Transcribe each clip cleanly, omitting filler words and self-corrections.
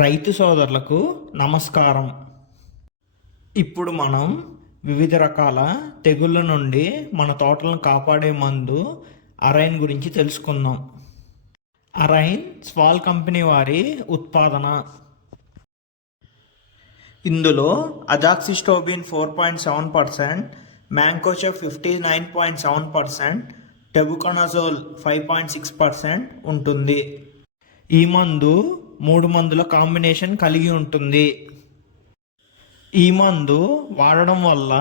రైతు సోదరులకు నమస్కారం. ఇప్పుడు మనం వివిధ రకాల తెగుళ్ళ నుండి మన తోటలను కాపాడే మందు అరైన్ గురించి తెలుసుకుందాం. అరైన్ స్వాల్ కంపెనీ వారి ఉత్పాదన. ఇందులో అజాక్సిస్ట్రోబిన్ 4.7%, మ్యాంకోజెబ్ 59.7%, టెబుకొనజోల్ 5.6% ఉంటుంది. ఈ మందు 3 మందుల కాంబినేషన్ కలిగి ఉంటుంది. ఈ మందు వాడడం వల్ల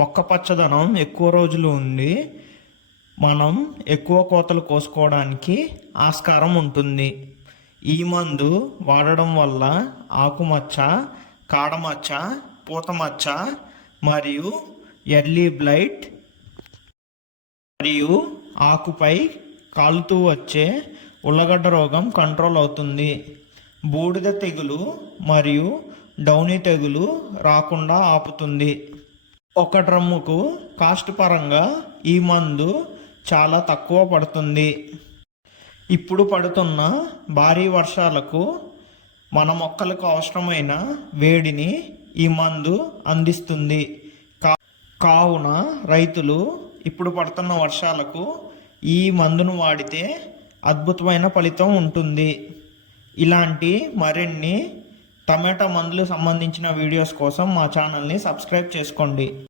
మొక్క పచ్చదనం ఎక్కువ రోజులు ఉండి మనం ఎక్కువ కోతలు కోసుకోవడానికి ఆస్కారం ఉంటుంది. ఈ మందు వాడడం వల్ల ఆకుమచ్చ, కాడమచ్చ, పూతమచ్చ మరియు ఎర్లీ బ్లైట్ మరియు ఆకుపై కాలుతూ వచ్చే ఉల్లగడ్డ రోగం కంట్రోల్ అవుతుంది. బూడిద తెగులు మరియు డౌనీ తెగులు రాకుండా ఆపుతుంది. ఒక డ్రమ్ముకు కాస్ట్ పరంగా ఈ మందు చాలా తక్కువ పడుతుంది. ఇప్పుడు పడుతున్న భారీ వర్షాలకు మన మొక్కలకు అవసరమైన వేడిని ఈ మందు అందిస్తుంది. కావున రైతులు ఇప్పుడు పడుతున్న వర్షాలకు ఈ మందును వాడితే అద్భుతమైన ఫలితం ఉంటుంది. ఇలాంటి మరిన్ని టమాటా మందులు సంబంధించిన వీడియోస్ కోసం మా ఛానల్ని సబ్స్క్రైబ్ చేసుకోండి.